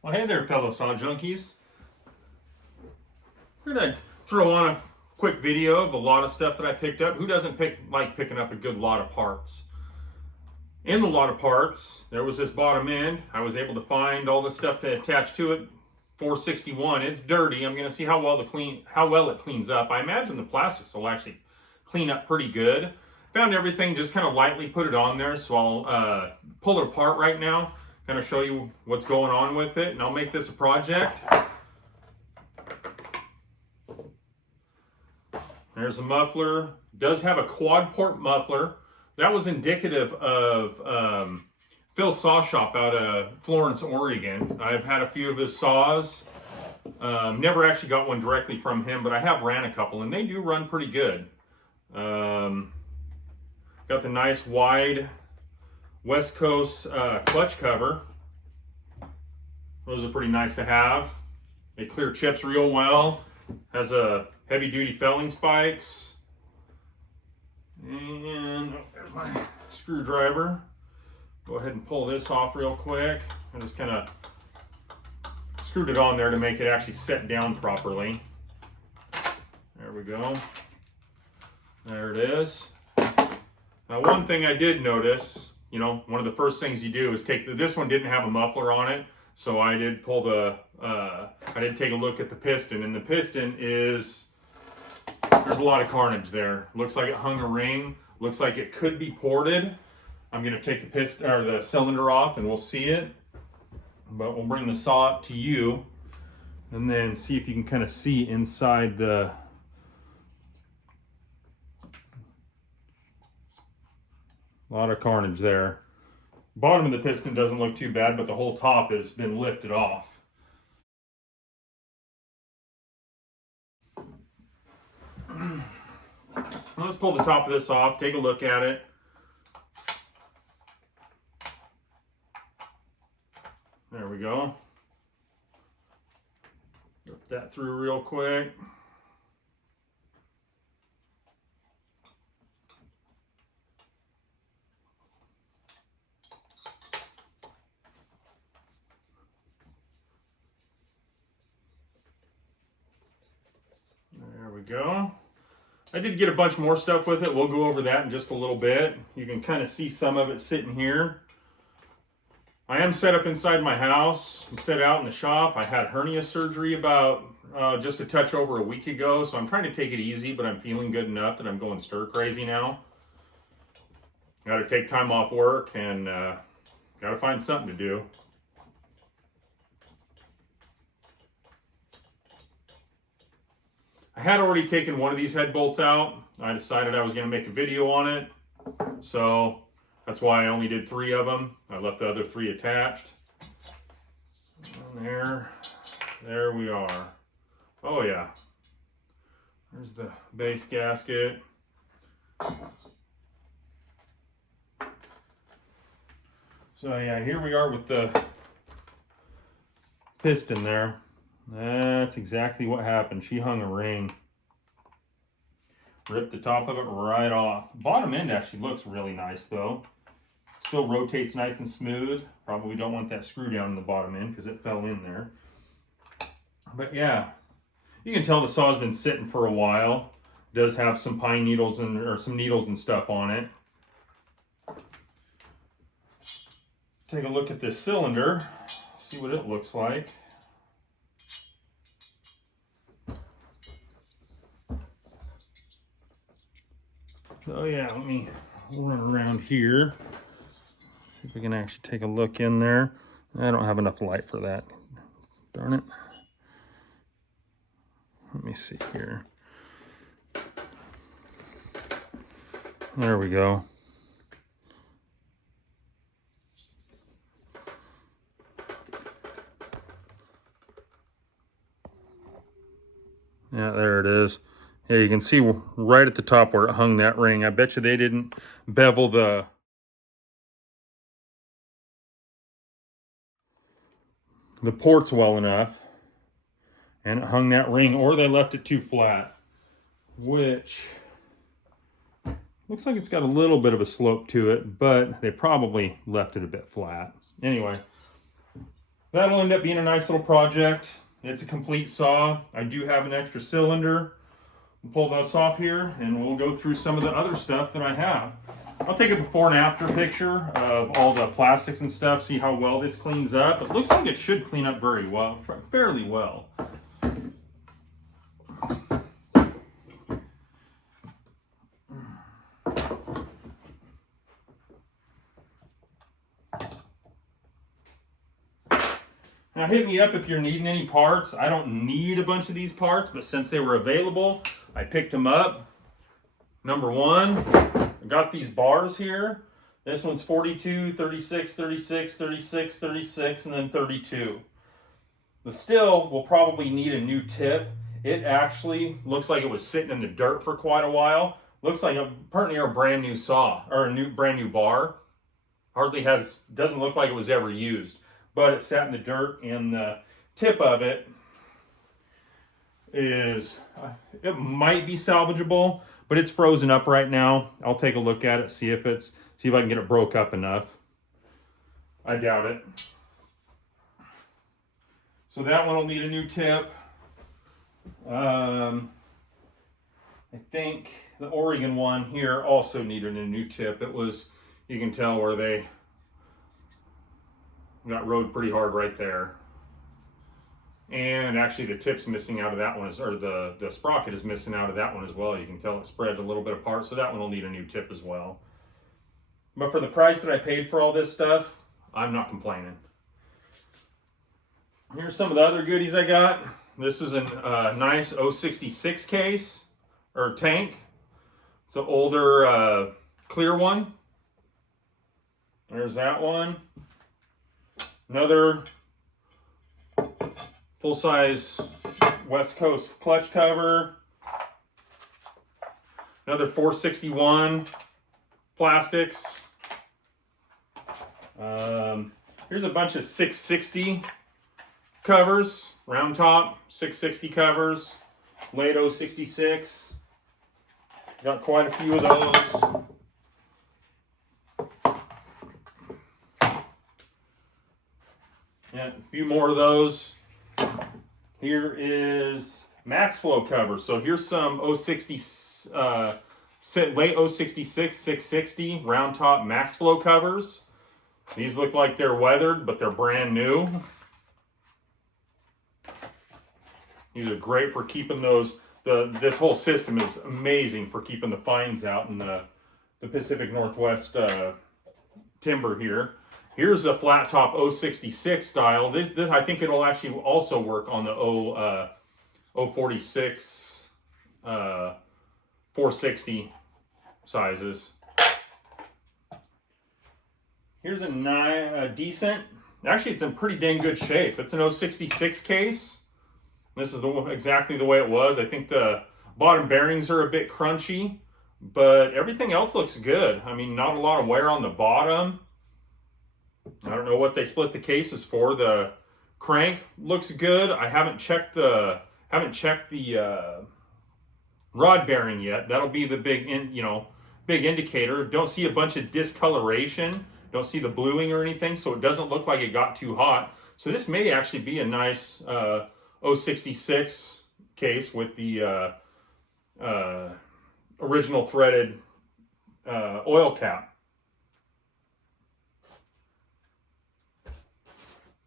Well, hey there, fellow saw junkies. We're gonna throw on a quick video of a lot of stuff that I picked up. Who doesn't like picking up a good lot of parts? In the lot of parts, there was this bottom end. I was able to find all the stuff to attach to it. 461. It's dirty. I'm gonna see how well it cleans up. I imagine the plastics will actually clean up pretty good. Found everything, just kind of lightly put it on there. So I'll pull it apart right now. Kind of show you what's going on with it, and I'll make this a project. There's a muffler. Does have a quad port muffler. That was indicative of Phil's saw shop out of Florence, Oregon. I've had a few of his saws. Never actually got one directly from him, but I have ran a couple, and they do run pretty good. Got the nice wide West Coast clutch cover. Those are pretty nice to have. They clear chips real well. Has a heavy duty felling spikes. And there's my screwdriver. Go ahead and pull this off real quick. I just kind of screwed it on there to make it actually set down properly. There we go. There it is. Now, one thing I did notice, one of the first things you do is this one didn't have a muffler on it, so I did pull I did take a look at the piston, and the piston there's a lot of carnage there. Looks like it hung a ring, looks like it could be ported. I'm gonna take the piston or the cylinder off and we'll see it, but we'll bring the saw up to you and then see if you can kind of see inside the a lot of carnage there. Bottom of the piston doesn't look too bad, but the whole top has been lifted off. Let's pull the top of this off, take a look at it. There we go. Rip that through real quick. There we go. I did get a bunch more stuff with it. We'll go over that in just a little bit. You can kind of see some of it sitting here. I am set up inside my house instead of out in the shop. I had hernia surgery about just a touch over a week ago, so I'm trying to take it easy, but I'm feeling good enough that I'm going stir crazy now. Got to take time off work and got to find something to do. I had already taken one of these head bolts out. I decided I was going to make a video on it, so that's why I only did 3 of them. I left the other 3 attached. And there we are. Oh yeah, there's the base gasket. So yeah, here we are with the piston there. That's exactly what happened. She hung a ring. Ripped the top of it right off. Bottom end actually looks really nice though. Still rotates nice and smooth. Probably don't want that screw down in the bottom end because it fell in there. But yeah, you can tell the saw's been sitting for a while. It does have some pine needles or some needles and stuff on it. Take a look at this cylinder. See what it looks like. So yeah, let me run around here. See if we can actually take a look in there. I don't have enough light for that. Darn it. Let me see here. There we go. Yeah, there it is. Yeah, you can see right at the top where it hung that ring. I bet you they didn't bevel the ports well enough, and it hung that ring, or they left it too flat, which looks like it's got a little bit of a slope to it, but they probably left it a bit flat. Anyway, That'll end up being a nice little project. It's a complete saw. I do have an extra cylinder. We'll pull this off here and we'll go through some of the other stuff that I have. I'll take a before and after picture of all the plastics and stuff, see how well this cleans up. It looks like it should clean up very well, fairly well. Now hit me up if you're needing any parts. I don't need a bunch of these parts, but since they were available, I picked them up. Number one, I got these bars here. This one's 42, 36, 36, 36, 36, and then 32. The Stihl will probably need a new tip. It actually looks like it was sitting in the dirt for quite a while. Looks like apparently a brand new saw, or a brand new bar. Doesn't look like it was ever used. But it sat in the dirt, and the tip of it it might be salvageable, but it's frozen up right now. I'll take a look at it, see if I can get it broke up enough. I doubt it. So that one will need a new tip. I think the Oregon one here also needed a new tip. It was, you can tell where they got rode pretty hard right there. And actually the tip's missing out of that one, or the sprocket is missing out of that one as well. You can tell it spread a little bit apart, so that one will need a new tip as well. But for the price that I paid for all this stuff, I'm not complaining. Here's some of the other goodies I got. This is a nice 066 case, or tank. It's an older clear one. There's that one. Another full-size West Coast clutch cover. Another 461 plastics. Here's a bunch of 660 covers, round top 660 covers, late 066. Got quite a few of those. Yeah, a few more of those. Here is Max Flow covers. So here's some late 066, 660 round top Max Flow covers. These look like they're weathered, but they're brand new. These are great for keeping those. This whole system is amazing for keeping the fines out in the Pacific Northwest timber here. Here's a flat top 066 style. This I think it'll actually also work on the 046, 460 sizes. Here's a decent, actually it's in pretty dang good shape. It's an 066 case. This is exactly the way it was. I think the bottom bearings are a bit crunchy, but everything else looks good. I mean, not a lot of wear on the bottom. I don't know what they split the cases for. The crank looks good. I haven't checked the rod bearing yet. That'll be the big indicator. Don't see a bunch of discoloration. Don't see the bluing or anything, so it doesn't look like it got too hot. So this may actually be a nice 066 case with the original threaded oil cap.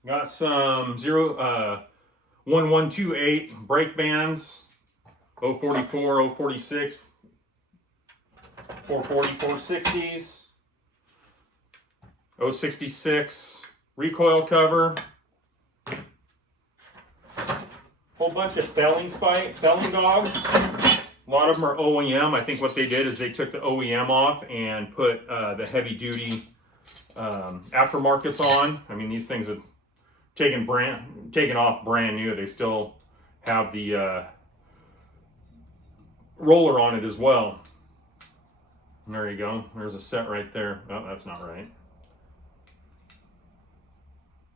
Got some 1128 brake bands, 044, 046, 440, 460s, 066 recoil cover, whole bunch of felling dogs. A lot of them are OEM. I think what they did is they took the OEM off and put the heavy duty aftermarkets on. I mean, these things have taken off brand new. They still have the roller on it as well. And there you go. There's a set right there. Oh, that's not right.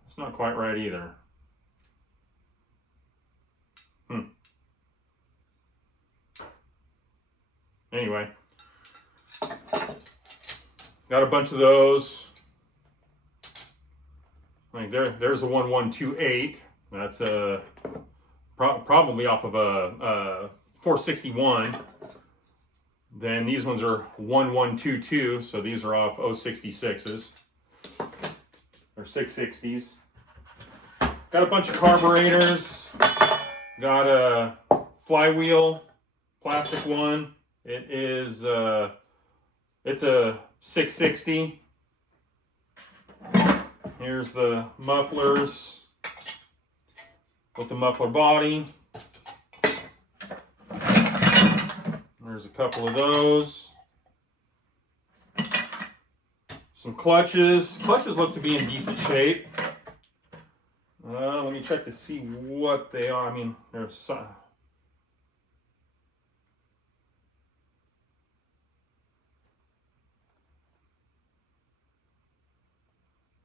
It's not quite right either. Anyway, got a bunch of those. Like there's a 1128. That's probably off of a 461. Then these ones are 1122, so these are off 066s or 660s. Got a bunch of carburetors. Got a flywheel, plastic one. It is it's a 660. Here's the mufflers with the muffler body. There's a couple of those. Some clutches. Clutches look to be in decent shape. Let me check to see what they are. I mean, there's some.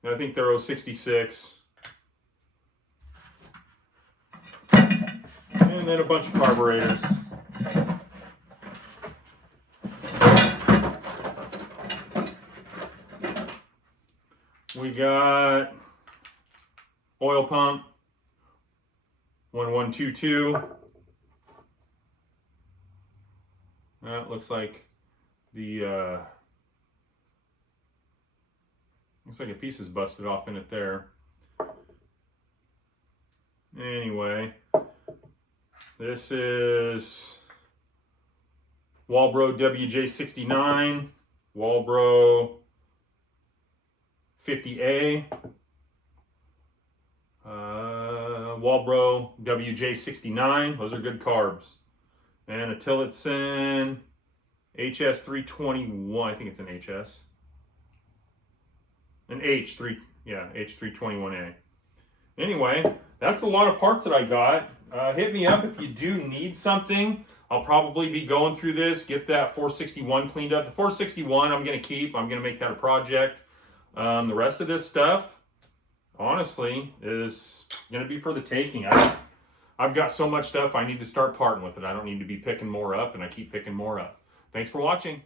I think they're 066. And then a bunch of carburetors. We got oil pump, 1122. That looks like the looks like a piece is busted off in it there. Anyway, this is Walbro WJ69, Walbro 50A, Walbro WJ69. Those are good carbs. And a Tillotson HS321. I think it's an HS. An H3, yeah, H321A. Anyway, that's a lot of parts that I got. Hit me up if you do need something. I'll probably be going through this, get that 461 cleaned up. The 461 I'm going to keep. I'm going to make that a project. The rest of this stuff, honestly, is going to be for the taking. I've got so much stuff, I need to start parting with it. I don't need to be picking more up, and I keep picking more up. Thanks for watching.